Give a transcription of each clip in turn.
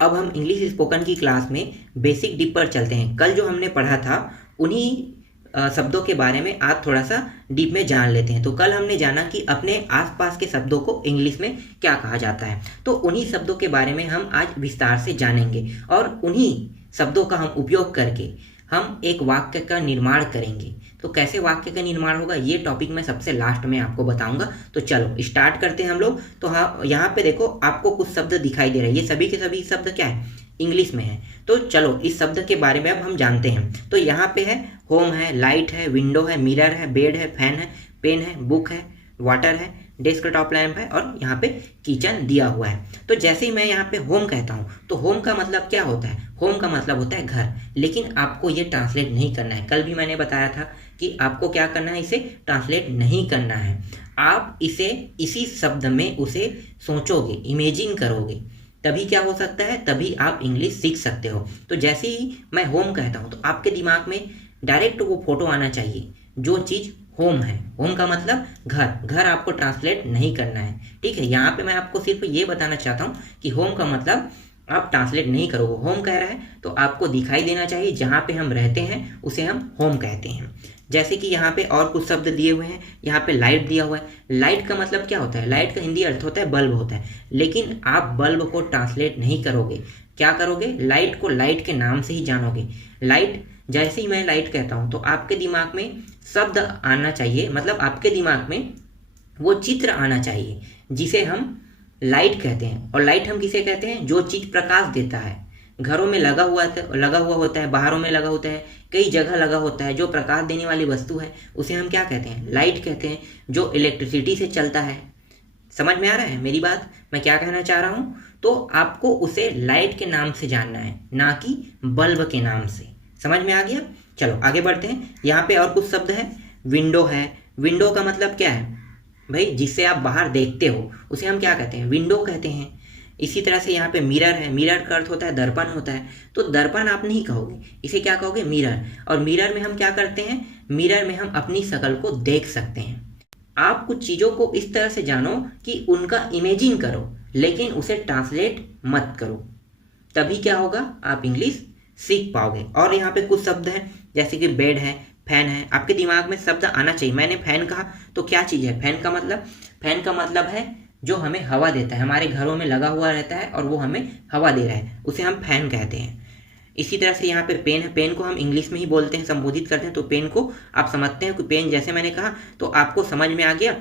अब हम English spoken की क्लास में बेसिक डीप पर चलते हैं। कल जो हमने पढ़ा था उन्हीं शब्दों के बारे में आज थोड़ा सा डीप में जान लेते हैं। तो कल हमने जाना कि अपने आसपास के शब्दों को इंग्लिश में क्या कहा जाता है, तो उन्हीं शब्दों के बारे में हम आज विस्तार से जानेंगे और उन्हीं शब्दों का हम उपयोग करके हम एक वाक्य का निर्माण करेंगे। तो कैसे वाक्य का निर्माण होगा ये टॉपिक मैं सबसे लास्ट में आपको बताऊंगा। तो चलो स्टार्ट करते हैं हम लोग। तो हाँ, यहाँ पे देखो आपको कुछ शब्द दिखाई दे रहे हैं, ये सभी के सभी शब्द क्या है, इंग्लिश में है। तो चलो इस शब्द के बारे में अब हम जानते हैं। तो यहाँ पे है होम है, लाइट है, विंडो है, मिरर है, बेड है, फैन है, पेन है, बुक है, वाटर है, डेस्कटॉप लैंप है और यहाँ पे किचन दिया हुआ है। तो जैसे ही मैं यहाँ पे होम कहता हूँ तो होम का मतलब क्या होता है, होम का मतलब होता है घर। लेकिन आपको ये ट्रांसलेट नहीं करना है। कल भी मैंने बताया था कि आपको क्या करना है, इसे ट्रांसलेट नहीं करना है। आप इसे इसी शब्द में उसे सोचोगे, इमेजिन करोगे, तभी क्या हो सकता है, तभी आप इंग्लिश सीख सकते हो। तो जैसे ही मैं होम कहता हूँ तो आपके दिमाग में डायरेक्ट वो फोटो आना चाहिए जो चीज़ होम है। होम का मतलब घर, घर आपको ट्रांसलेट नहीं करना है, ठीक है। यहाँ पे मैं आपको सिर्फ ये बताना चाहता हूँ कि होम का मतलब आप ट्रांसलेट नहीं करोगे। होम कह रहा है तो आपको दिखाई देना चाहिए जहाँ पे हम रहते हैं उसे हम होम कहते हैं। जैसे कि यहाँ पे और कुछ शब्द दिए हुए हैं। यहाँ पे लाइट दिया हुआ है। लाइट का मतलब क्या होता है, लाइट का हिंदी अर्थ होता है बल्ब होता है। लेकिन आप बल्ब को ट्रांसलेट नहीं करोगे, क्या करोगे, लाइट को लाइट के नाम से ही जानोगे। लाइट, जैसे ही मैं लाइट कहता हूँ तो आपके दिमाग में शब्द आना चाहिए, मतलब आपके दिमाग में वो चित्र आना चाहिए जिसे हम लाइट कहते हैं। और लाइट हम किसे कहते हैं, जो चीज़ प्रकाश देता है। घरों में लगा हुआ होता है, बाहरों में लगा होता है, कई जगह लगा होता है। जो प्रकाश देने वाली वस्तु है उसे हम क्या कहते हैं, लाइट कहते हैं। जो इलेक्ट्रिसिटी से चलता है, समझ में आ रहा है मेरी बात, मैं क्या कहना चाह रहा हूँ। तो आपको उसे लाइट के नाम से जानना है, ना कि बल्ब के नाम से। समझ में आ गया। चलो आगे बढ़ते हैं। यहाँ पे और कुछ शब्द है। विंडो है। विंडो का मतलब क्या है भाई, जिससे आप बाहर देखते हो उसे हम क्या कहते हैं, विंडो कहते हैं। इसी तरह से यहाँ पे मिरर है। मिरर का अर्थ होता है दर्पण होता है। तो दर्पण आप नहीं कहोगे, इसे क्या कहोगे, मिरर। और मिरर में हम क्या करते हैं, मिरर में हम अपनी शक्ल को देख सकते हैं। आप कुछ चीज़ों को इस तरह से जानो कि उनका इमेजिन करो, लेकिन उसे ट्रांसलेट मत करो, तभी क्या होगा, आप इंग्लिश सीख पाओगे। और यहाँ पे कुछ शब्द हैं जैसे कि बेड है, फैन है। आपके दिमाग में शब्द आना चाहिए। मैंने फैन कहा तो क्या चीज़ है फैन का मतलब, फैन का मतलब है जो हमें हवा देता है, हमारे घरों में लगा हुआ रहता है और वो हमें हवा दे रहा है, उसे हम फैन कहते हैं। इसी तरह से यहाँ पे पेन है। पेन को हम इंग्लिश में ही बोलते हैं, संबोधित करते हैं। तो पेन को आप समझते हैं कि पेन, जैसे मैंने कहा तो आपको समझ में आ गया।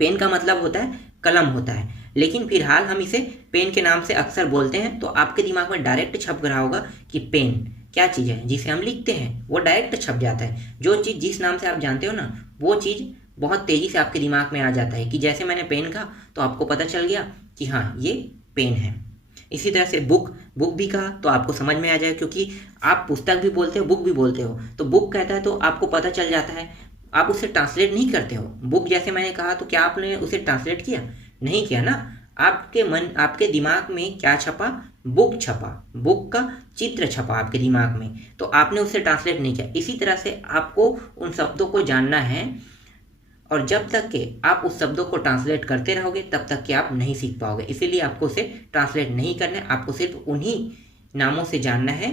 पेन का मतलब होता है कलम होता है, लेकिन फिलहाल हम इसे पेन के नाम से अक्सर बोलते हैं। तो आपके दिमाग में डायरेक्ट छप रहा होगा कि पेन क्या चीज़ है जिसे हम लिखते हैं, वो डायरेक्ट छप जाता है। जो चीज़ जिस नाम से आप जानते हो ना, वो चीज़ बहुत तेज़ी से आपके दिमाग में आ जाता है। कि जैसे मैंने पेन कहा तो आपको पता चल गया कि हाँ ये पेन है। इसी तरह से बुक, बुक भी कहा तो आपको समझ में आ जाए, क्योंकि आप पुस्तक भी बोलते हो बुक भी बोलते हो। तो बुक कहता है तो आपको पता चल जाता है, आप उसे ट्रांसलेट नहीं करते हो। बुक जैसे मैंने कहा तो क्या आपने उसे ट्रांसलेट किया, नहीं किया ना। आपके दिमाग में क्या छपा, बुक छपा, बुक का चित्र छपा आपके दिमाग में, तो आपने उसे ट्रांसलेट नहीं किया। इसी तरह से आपको उन शब्दों को जानना है, और जब तक के आप उस शब्दों को ट्रांसलेट करते रहोगे तब तक कि आप नहीं सीख पाओगे। इसीलिए आपको उसे ट्रांसलेट नहीं करना है, आपको सिर्फ उन्हीं नामों से जानना है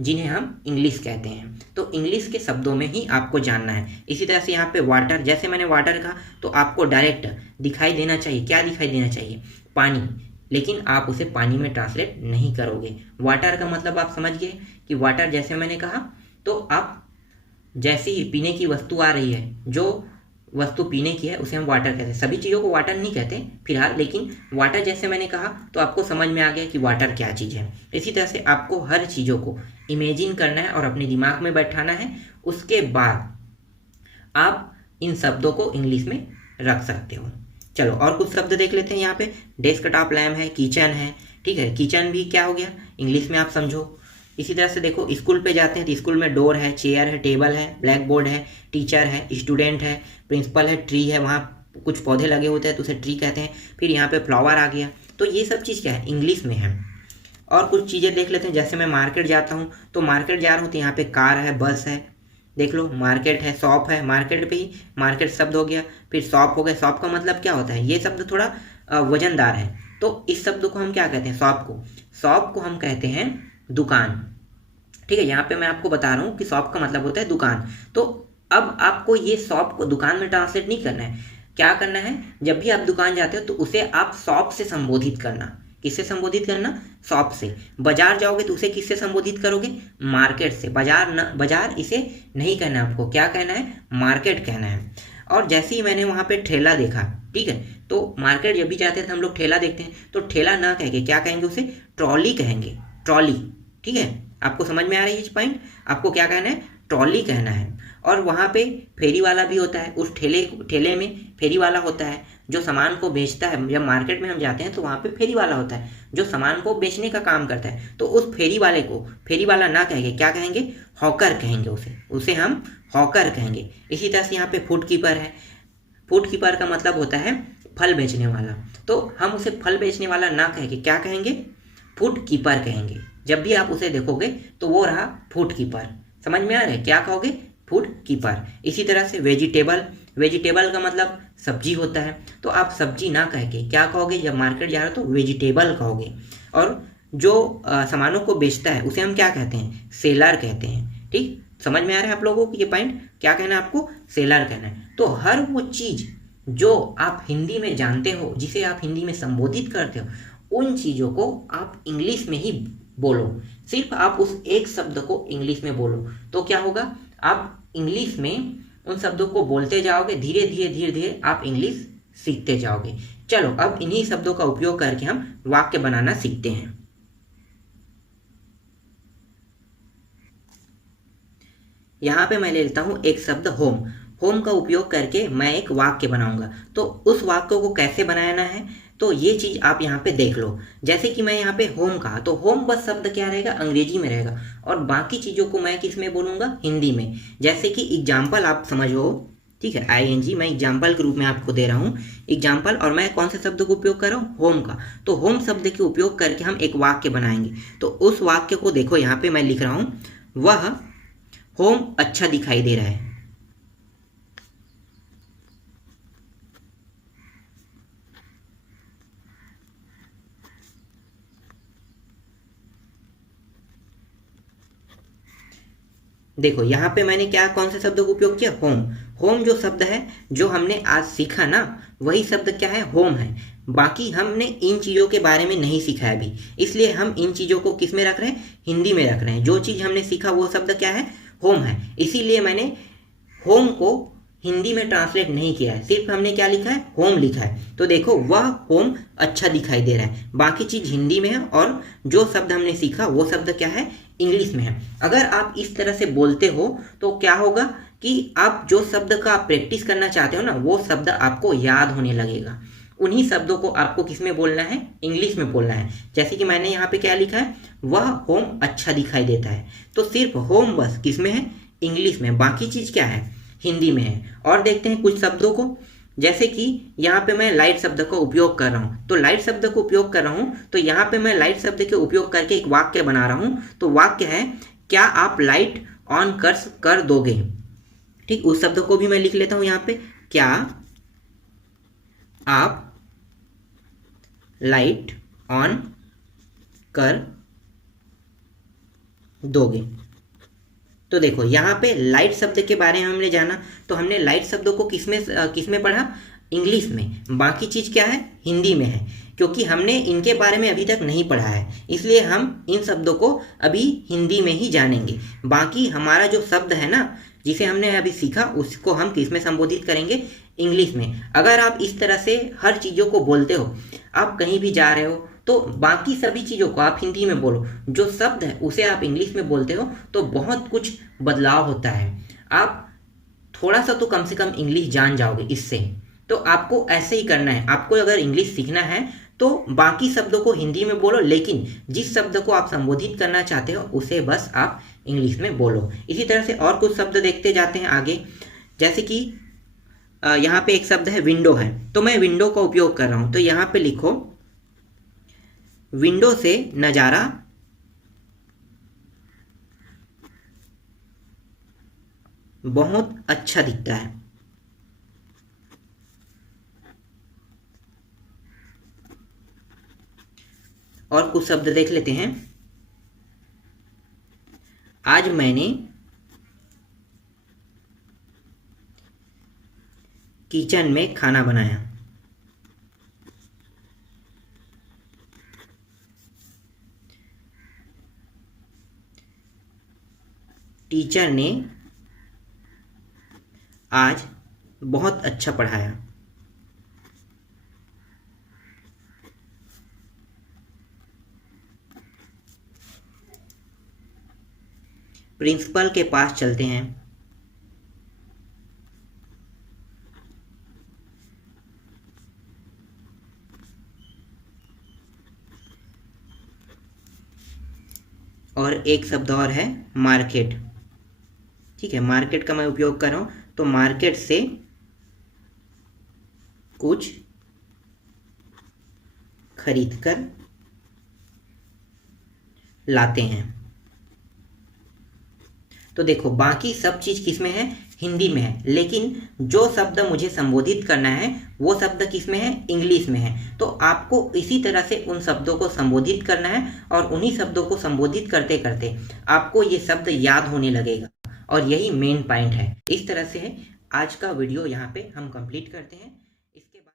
जिन्हें हम इंग्लिश कहते हैं। तो इंग्लिश के शब्दों में ही आपको जानना है। इसी तरह से यहाँ पे वाटर, जैसे मैंने वाटर कहा तो आपको डायरेक्ट दिखाई देना चाहिए, क्या दिखाई देना चाहिए, पानी। लेकिन आप उसे पानी में ट्रांसलेट नहीं करोगे। वाटर का मतलब आप समझ गए कि वाटर, जैसे मैंने कहा तो आप जैसे ही पीने की वस्तु आ रही है, जो वस्तु पीने की है उसे हम वाटर कहते हैं। सभी चीज़ों को वाटर नहीं कहते फिलहाल, लेकिन वाटर जैसे मैंने कहा तो आपको समझ में आ गया कि वाटर क्या चीज़ है। इसी तरह से आपको हर चीज़ों को इमेजिन करना है और अपने दिमाग में बैठाना है। उसके बाद आप इन शब्दों को इंग्लिश में रख सकते हो। चलो और कुछ शब्द देख लेते हैं। यहाँ पे डेस्कटॉप लैम्प है, किचन है, ठीक है। किचन भी क्या हो गया, इंग्लिश में आप समझो। इसी तरह से देखो, स्कूल पे जाते हैं तो स्कूल में डोर है, चेयर है, टेबल है, ब्लैक बोर्ड है, टीचर है, स्टूडेंट है, प्रिंसिपल है, ट्री है, वहाँ कुछ पौधे लगे होते हैं तो उसे ट्री कहते हैं। फिर यहाँ पे फ्लावर आ गया। तो ये सब चीज़ क्या है, इंग्लिश में है। और कुछ चीज़ें देख लेते हैं। जैसे मैं मार्केट जाता हूँ तो मार्केट जा रहा हूँ तो यहाँ पे कार है, बस है, देख लो, मार्केट है, शॉप है, मार्केट पे ही मार्केट शब्द हो गया। फिर शॉप हो गया। शॉप का मतलब क्या होता है, ये शब्द थोड़ा वजनदार है, तो इस शब्द को हम क्या कहते हैं, शॉप को। शॉप को हम कहते हैं दुकान। ठीक है, यहाँ पे मैं आपको बता रहा हूँ कि शॉप का मतलब होता है दुकान। तो अब आपको ये शॉप को दुकान में ट्रांसलेट नहीं करना है। क्या करना है, जब भी आप दुकान जाते हो तो उसे आप शॉप से संबोधित करना। किससे संबोधित करना? शॉप से। बाजार जाओगे तो उसे किससे संबोधित करोगे? मार्केट से। बाजार इसे नहीं कहना है आपको, क्या कहना है? मार्केट कहना है। और जैसे ही मैंने वहाँ पे ठेला देखा, ठीक है, तो मार्केट जब भी जाते हैं तो हम लोग ठेला देखते हैं, तो ठेला ना कह के क्या कहेंगे? उसे ट्रॉली कहेंगे। ट्रॉली। ठीक है, आपको समझ में आ रही है ये पॉइंट? आपको क्या कहना है? ट्रॉली कहना है। और वहाँ पे फेरी वाला भी होता है, उस ठेले में फेरी वाला होता है जो सामान को बेचता है। जब मार्केट में हम जाते हैं तो वहाँ पे फेरी वाला होता है जो सामान को बेचने का काम करता है। तो उस फेरी वाले को फेरी वाला ना कहेंगे, क्या कहेंगे? हॉकर कहेंगे उसे हम हॉकर कहेंगे। इसी तरह से यहाँ पे फूड कीपर है। फूड कीपर का मतलब होता है फल बेचने वाला। तो हम उसे फल बेचने वाला ना कहेंगे, क्या कहेंगे? फूड कीपर कहेंगे। जब भी आप उसे देखोगे तो वो रहा फूड कीपर। समझ में आ रहा है? क्या कहोगे? Food keeper. इसी तरह से वेजिटेबल का मतलब सब्जी होता है, तो आप सब्जी ना कह के क्या कहोगे? जब मार्केट जा रहे हो तो वेजिटेबल कहोगे। और जो सामानों को बेचता है उसे हम क्या कहते हैं? सेलर कहते हैं। ठीक, समझ में आ रहा है आप लोगों को ये पॉइंट? क्या कहना है आपको? सेलर कहना है। तो हर वो चीज़ जो आप हिंदी में जानते हो, जिसे आप हिंदी में संबोधित करते हो, उन चीज़ों को आप इंग्लिश में ही बोलो। सिर्फ आप उस एक शब्द को इंग्लिश में बोलो, तो क्या होगा? आप इंग्लिश में उन शब्दों को बोलते जाओगे, धीरे धीरे आप इंग्लिश सीखते जाओगे। चलो अब इन्हीं शब्दों का उपयोग करके हम वाक्य बनाना सीखते हैं। यहाँ पे मैं ले लेता हूँ एक शब्द होम। होम का उपयोग करके मैं एक वाक्य बनाऊंगा। तो उस वाक्य को कैसे बनाना है, तो ये चीज़ आप यहाँ पे देख लो। जैसे कि मैं यहाँ पे होम कहा, तो होम बस शब्द क्या रहेगा? अंग्रेजी में रहेगा। और बाकी चीज़ों को मैं किस में बोलूँगा? हिंदी में। जैसे कि एग्जाम्पल आप समझो, ठीक है, ING मैं एग्जाम्पल के रूप में आपको दे रहा हूँ एग्जाम्पल। और मैं कौन से शब्द का उपयोग कर रहा हूँ? होम का। तो होम शब्द के उपयोग करके हम एक वाक्य बनाएंगे। तो उस वाक्य को देखो, यहाँ पे मैं लिख रहा हूँ, वह होम अच्छा दिखाई दे रहा है। देखो यहाँ पे मैंने क्या कौन से शब्दों का उपयोग किया? होम। होम जो शब्द है, जो हमने आज सीखा ना, वही शब्द क्या है? होम है। बाकी हमने इन चीज़ों के बारे में नहीं सीखा है अभी, इसलिए हम इन चीज़ों को किस में रख रहे हैं? हिंदी में रख रहे हैं। जो चीज़ हमने सीखा वो शब्द क्या है? होम है। इसीलिए मैंने होम को हिंदी में ट्रांसलेट नहीं किया है, सिर्फ हमने क्या लिखा है? होम लिखा है। तो देखो, वह होम अच्छा दिखाई दे रहा है, बाकी चीज़ हिंदी में है, और जो शब्द हमने सीखा वो शब्द क्या है? इंग्लिश में है। अगर आप इस तरह से बोलते हो तो क्या होगा कि आप जो शब्द का आप प्रैक्टिस करना चाहते हो ना, वो शब्द आपको याद होने लगेगा। उन्हीं शब्दों को आपको किस में बोलना है? इंग्लिश में बोलना है। जैसे कि मैंने यहाँ पे क्या लिखा है? वह होम अच्छा दिखाई देता है। तो सिर्फ होम बस किस में है? इंग्लिश में। बाकी चीज़ क्या है? हिंदी में है। और देखते हैं कुछ शब्दों को। जैसे कि यहाँ पे मैं लाइट शब्द का उपयोग कर रहा हूँ, तो लाइट शब्द को उपयोग कर रहा हूँ, तो यहाँ पे मैं लाइट शब्द के उपयोग करके एक वाक्य बना रहा हूँ। तो वाक्य है, क्या आप लाइट ऑन कर दोगे? ठीक, उस शब्द को भी मैं लिख लेता हूँ यहाँ पे, क्या आप लाइट ऑन कर दोगे? तो देखो यहाँ पे लाइट शब्द के बारे में हमने जाना, तो हमने लाइट शब्दों को किस में पढ़ा? इंग्लिश में। बाकी चीज़ क्या है? हिंदी में है। क्योंकि हमने इनके बारे में अभी तक नहीं पढ़ा है, इसलिए हम इन शब्दों को अभी हिंदी में ही जानेंगे। बाकी हमारा जो शब्द है ना, जिसे हमने अभी सीखा, उसको हम किस में संबोधित करेंगे? इंग्लिश में। अगर आप इस तरह से हर चीज़ों को बोलते हो, आप कहीं भी जा रहे हो, तो बाकी सभी चीज़ों को आप हिंदी में बोलो, जो शब्द है उसे आप इंग्लिश में बोलते हो, तो बहुत कुछ बदलाव होता है। आप थोड़ा सा तो कम से कम इंग्लिश जान जाओगे इससे। तो आपको ऐसे ही करना है। आपको अगर इंग्लिश सीखना है तो बाकी शब्दों को हिंदी में बोलो, लेकिन जिस शब्द को आप संबोधित करना चाहते हो उसे बस आप इंग्लिश में बोलो। इसी तरह से और कुछ शब्द देखते जाते हैं आगे। जैसे कि यहाँ पे एक शब्द है विंडो है, तो मैं विंडो का उपयोग कर रहा हूँ। तो यहाँ पे लिखो, विंडो से नज़ारा बहुत अच्छा दिखता है। और कुछ शब्द देख लेते हैं। आज मैंने किचन में खाना बनाया। टीचर ने आज बहुत अच्छा पढ़ाया। प्रिंसिपल के पास चलते हैं। और एक शब्द और है मार्केट। ठीक है, मार्केट का मैं उपयोग कर रहा हूं, तो मार्केट से कुछ खरीद कर लाते हैं। तो देखो बाकी सब चीज किसमें है, हिंदी में है, लेकिन जो शब्द मुझे संबोधित करना है वो शब्द किसमें है, इंग्लिश में है। तो आपको इसी तरह से उन शब्दों को संबोधित करना है और उन्हीं शब्दों को संबोधित करते करते आपको ये शब्द याद होने लगेगा, और यही मेन पॉइंट है। इस तरह से आज का वीडियो यहाँ पे हम कंप्लीट करते हैं।